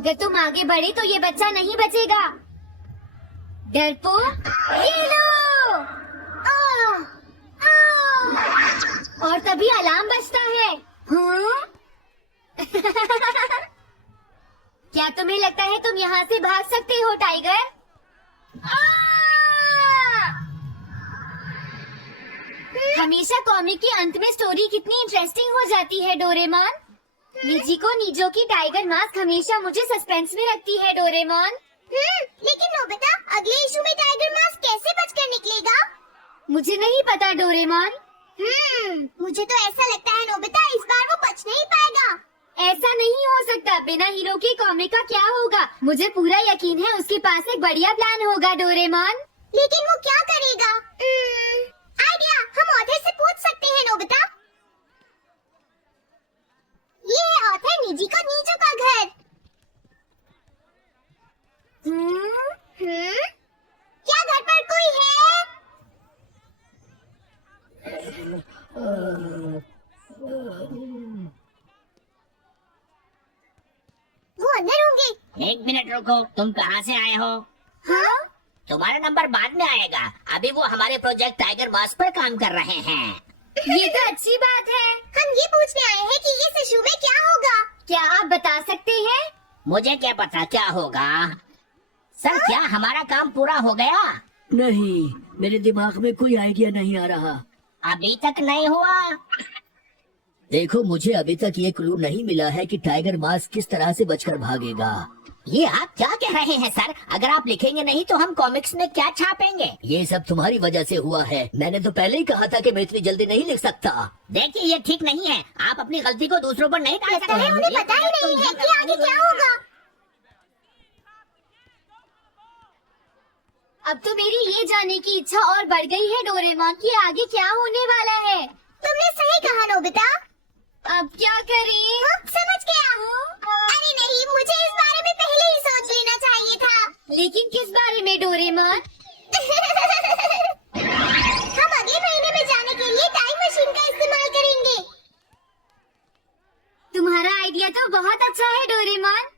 अगर तुम आगे बढ़े तो ये बच्चा नहीं बचेगा। डरपोक, ये लो। और तभी अलार्म बजता है। हाँ? क्या तुम्हें लगता है तुम यहाँ से भाग सकते हो टाइगर? हमेशा कॉमिक के अंत में स्टोरी कितनी इंटरेस्टिंग हो जाती है डोरेमोन। निजिको निजो की टाइगर मास्क हमेशा मुझे सस्पेंस में रखती है डोरेमोन। लेकिन नोबिता, अगले इशू में टाइगर मास्क कैसे बचकर निकलेगा? मुझे नहीं पता डोरेमोन। मुझे तो ऐसा लगता है नोबिता, इस बार वो बच नहीं पाएगा। ऐसा नहीं हो सकता। बिना हीरो के कॉमिक का क्या होगा? मुझे पूरा यकीन है उसके पास एक बढ़िया प्लान होगा डोरेमोन। लेकिन वो क्या करेगा? आइडिया, हम ऑथर से पूछ सकते हैं नोबिता। ये है ऑथर निजिको निजो का घर। क्या घर पर कोई है? वो अंदर होंगे। एक मिनट रुको, तुम कहाँ से आए हो? हाँ? तुम्हारा नंबर बाद में आएगा। अभी वो हमारे प्रोजेक्ट टाइगर मास्क पर काम कर रहे हैं। ये तो अच्छी बात है। हम ये पूछने आए हैं कि इस इशू में क्या होगा। क्या आप बता सकते हैं? मुझे क्या पता क्या होगा। सर, क्या हमारा काम पूरा हो गया? नहीं, मेरे दिमाग में कोई आइडिया नहीं आ रहा। अभी तक नहीं हुआ। देखो, मुझे अभी तक ये क्लू नहीं मिला है कि टाइगर मास्क किस तरह से बचकर भागेगा। ये आप क्या कह रहे हैं सर? अगर आप लिखेंगे नहीं तो हम कॉमिक्स में क्या छापेंगे? ये सब तुम्हारी वजह से हुआ है। मैंने तो पहले ही कहा था कि मैं इतनी जल्दी नहीं लिख सकता। देखिए, ये ठीक नहीं है। आप अपनी गलती को दूसरों पर नहीं डाल लगता है सकते। उन्हें पता ही नहीं है कि आगे क्या होगा। अब तो मेरी ये जानने की इच्छा और बढ़ गई है डोरेमोन कि आगे क्या होने वाला है। तुमने सही कहा नोबिता। अब क्या करें? समझ गया। अरे नहीं, मुझे इस बारे में पहले ही सोच लेना चाहिए था। लेकिन किस बारे में डोरेमोन? हम अगले महीने में जाने के लिए टाइम मशीन का इस्तेमाल करेंगे। तुम्हारा आइडिया तो बहुत अच्छा है डोरेमोन।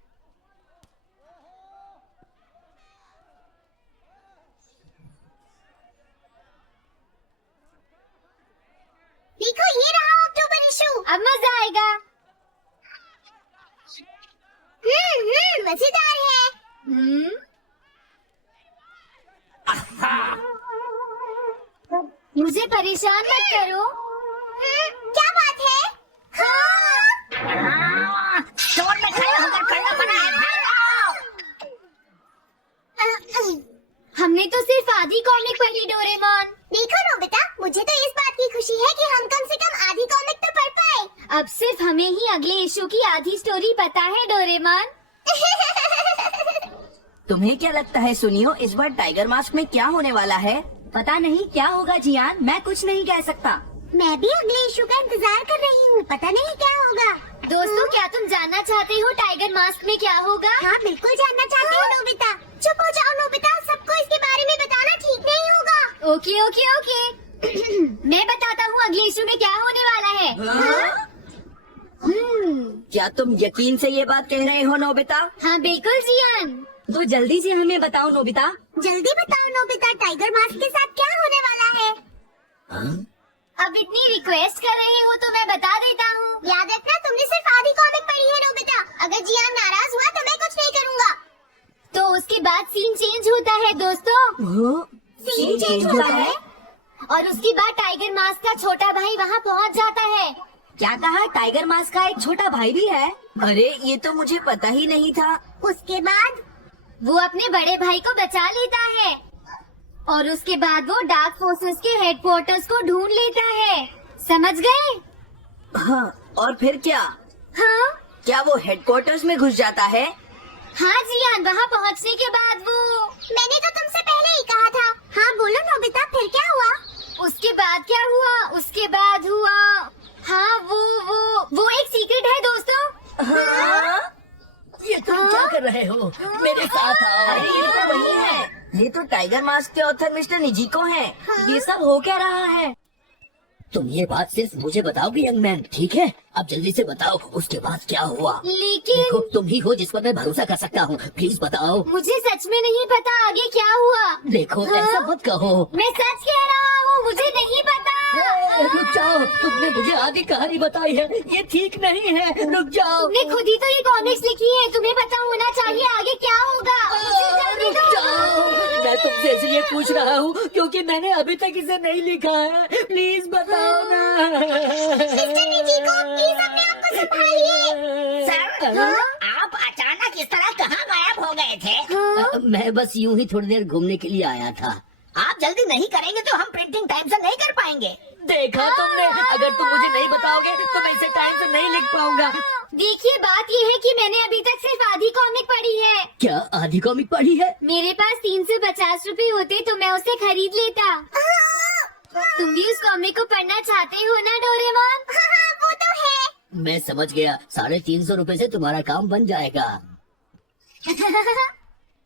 देखो, ये रहा अक्टूबर इशू। अब मजा आएगा। मजेदार है। मुझे परेशान मत करो। क्या बात है? स्टोर में खड़े होकर करना मना है। हमने तो सिर्फ आधी कॉमिक पढ़ी डोरेमोन। देखो नोबिता, मुझे तो इस बात की खुशी है कि हम कम से कम आधी कॉमिक तो पढ़ पाए। अब सिर्फ हमें ही अगले इशू की आधी स्टोरी पता है डोरेमोन। तुम्हें क्या लगता है सुनियो, इस बार टाइगर मास्क में क्या होने वाला है? पता नहीं क्या होगा जियान, मैं कुछ नहीं कह सकता। मैं भी अगले इशू का इंतजार कर रही हूँ। पता नहीं क्या होगा। दोस्तों, क्या तुम जानना चाहते हो टाइगर मास्क में क्या होगा? हाँ, बिल्कुल जानना चाहती हूँ नोबिता। चुप हो जाओ नोबिता, सबको इसके बारे में बताना ठीक नहीं होगा। Okay okay okay. मैं बताता हूँ अगले इशू में क्या होने वाला है। क्या तुम यकीन से ये बात कह रहे हो नोबिता? हाँ बिल्कुल जियान। तो जल्दी से हमें बताओ नोबिता। जल्दी बताओ नोबिता, टाइगर मास्क के साथ क्या होने वाला है? अब इतनी रिक्वेस्ट कर रहे हो तो मैं बता देता हूँ। याद रखना, तुमने सिर्फ आधी कॉमिक पढ़ी है नोबिता। अगर जियान नाराज हुआ तो मैं कुछ नहीं करूँगा। तो उसके बाद सीन चेंज होता है दोस्तों। सीन चेंज होता है? और उसके बाद टाइगर मास्क का छोटा भाई वहाँ पहुँच जाता है। क्या कहा? टाइगर मास्क का एक छोटा भाई भी है? अरे, ये तो मुझे पता ही नहीं था। उसके बाद वो अपने बड़े भाई को बचा लेता है और उसके बाद वो डार्क फोर्सेस के हेडक्वार्टर्स को ढूंढ लेता है। समझ गए? हाँ, और फिर क्या? हाँ क्या वो हेडक्वार्टर्स में घुस जाता है? हाँ जियान, वहाँ पहुँचने के बाद वो मैंने तो तुमसे पहले ही कहा था। हाँ बोलो नोबिता, फिर क्या हुआ? उसके बाद क्या हुआ? उसके बाद हुआ हाँ वो एक सीक्रेट है दोस्तों। हाँ? ये तुम क्या कर रहे हो? मेरे साथ आओ। अरे, ये तो वही है। ये तो टाइगर मास्क के ऑथर मिस्टर निजिको हैं। ये सब हो क्या रहा है? तुम ये बात सिर्फ मुझे बताओगे यंग मैन, ठीक है? अब जल्दी से बताओ उसके बाद क्या हुआ। लेकिन देखो तुम ही हो जिस पर मैं भरोसा कर सकता हूँ, प्लीज बताओ। मुझे सच में नहीं पता आगे क्या हुआ। देखो हाँ? ऐसा मत कहो। मैं सच कह रहा हूँ, मुझे नहीं पता। रुक जाओ, तुमने मुझे आधी कहानी बताई है, ये ठीक नहीं है, रुक जाओ। तुमने खुद ही तो ये कॉमिक्स लिखी है, तुम्हें पता होना चाहिए आगे क्या होगा। मुझे जल्दी रुक दो। जाओ, मैं तुमसे इसलिए पूछ रहा हूँ क्योंकि मैंने अभी तक इसे नहीं लिखा है, प्लीज बताओ ना। मिस्टर निजीको, प्लीज अपने आप को संभालिए। सर, आप अचानक इस तरह कहाँ गायब हो गए थे? मैं बस यूं ही थोड़ी देर घूमने के लिए आया था। आप जल्दी नहीं करेंगे तो हम प्रिंटिंग टाइम से नहीं कर पाएंगे। देखा तुमने, अगर तुम मुझे नहीं बताओगे तो मैं इसे टाइम से नहीं लिख पाऊंगा। देखिए बात ये है कि मैंने अभी तक सिर्फ आधी कॉमिक पढ़ी है। क्या आधी कॉमिक पढ़ी है? मेरे पास 350 रुपए होते तो मैं उसे खरीद लेता। तुम भी उस कॉमिक को पढ़ना चाहते हो ना डोरेमोन? हाँ, वो तो है। मैं समझ गया, 350 रुपए से तुम्हारा काम बन जाएगा।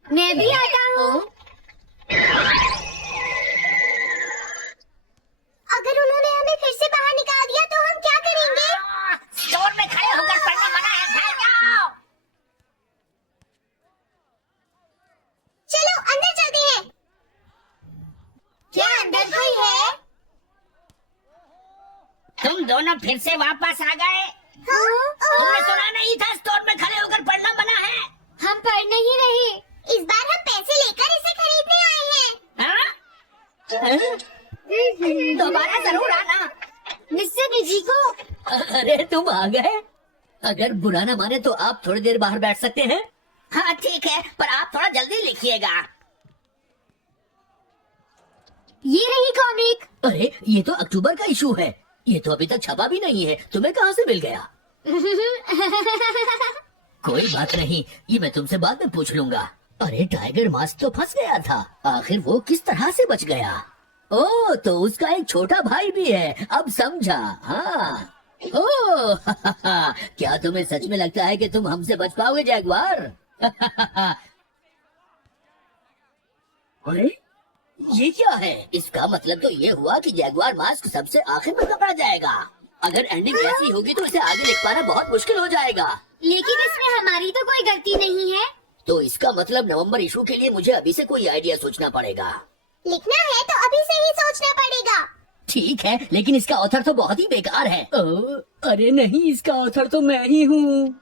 मैं भी आता हूँ। अगर उन्होंने हमें फिर से बाहर निकाल दिया तो हम क्या करेंगे? स्टोर में खड़े होकर पढ़ना मना है, भाग जाओ। चलो अंदर चलते हैं। क्या अंदर कोई है? तुम दोनों फिर से वापस आ गए। तुमने सुना नहीं था स्टोर में खड़े होकर पढ़ना मना है? हम पढ़ नहीं रहे। इस बार हम पैसे लेकर इसे खरीदने आए हैं। हाँ? दोबारा जरूर आना। मिस्टर निजीको, अरे तुम आ गए। अगर बुरा ना माने तो आप थोड़ी देर बाहर बैठ सकते हैं। हाँ ठीक है, पर आप थोड़ा जल्दी लिखिएगा। ये रही कॉमिक। अरे ये तो अक्टूबर का इशू है, ये तो अभी तक छपा भी नहीं है, तुम्हें कहाँ से मिल गया? कोई बात नहीं, ये मैं तुमसे बाद में पूछ लूंगा। अरे टाइगर मास्क तो फंस गया था, आखिर वो किस तरह से बच गया? ओ तो उसका एक छोटा भाई भी है, अब समझा। हाँ ओ क्या तुम्हें सच में लगता है कि तुम हमसे बच पाओगे जैगवार? अरे ये क्या है? इसका मतलब तो ये हुआ कि जैगवार मास्क सबसे आखिर में पकड़ा जाएगा। अगर एंडिंग ऐसी होगी तो इसे आगे लिख पाना बहुत मुश्किल हो जाएगा। लेकिन इसमें हमारी तो कोई गलती नहीं है। तो इसका मतलब नवंबर इशू के लिए मुझे अभी से कोई आइडिया सोचना पड़ेगा। लिखना है तो अभी से ही सोचना पड़ेगा। ठीक है, लेकिन इसका ऑथर तो बहुत ही बेकार है। अरे नहीं, इसका ऑथर तो मैं ही हूँ।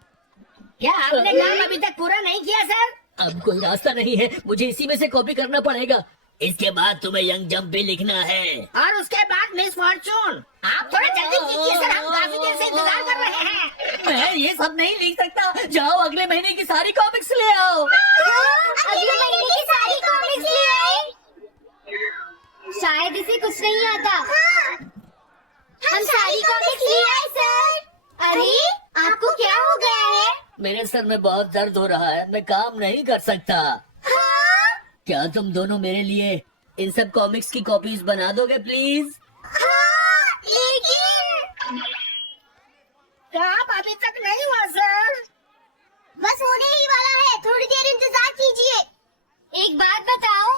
क्या आपने काम अभी तक पूरा नहीं किया सर? अब कोई रास्ता नहीं है, मुझे इसी में से कॉपी करना पड़ेगा। इसके बाद तुम्हें यंग जंप भी लिखना है। और उसके बाद मिस फॉर्चून। आप थोड़ा जल्दी कीजिए सर, हम काफी देर से इंतजार कर रहे हैं। मैं ये सब नहीं लिख सकता, जाओ अगले महीने की सारी कॉमिक्स ले आओ। अगले महीने की सारी कॉमिक्स ले आए। शायद इसे कुछ नहीं आता। हम सारी कॉमिक्स ले आए सर। अरे आपको क्या हो गया है? मेरे सर में बहुत दर्द हो रहा है, मैं काम नहीं कर सकता। क्या तुम दोनों मेरे लिए इन सब कॉमिक्स की कॉपीज बना दोगे प्लीज? लेकिन काम अभी तक नहीं हुआ सर। बस होने ही वाला है, थोड़ी देर इंतजार कीजिए। एक बात बताओ,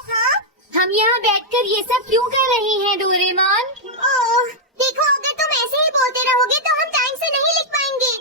हम यहाँ बैठकर ये सब क्यों कर रहे हैं डोरेमोन? ओह, देखो अगर तुम ऐसे ही बोलते रहोगे तो हम टाइम से नहीं लिख पाएंगे।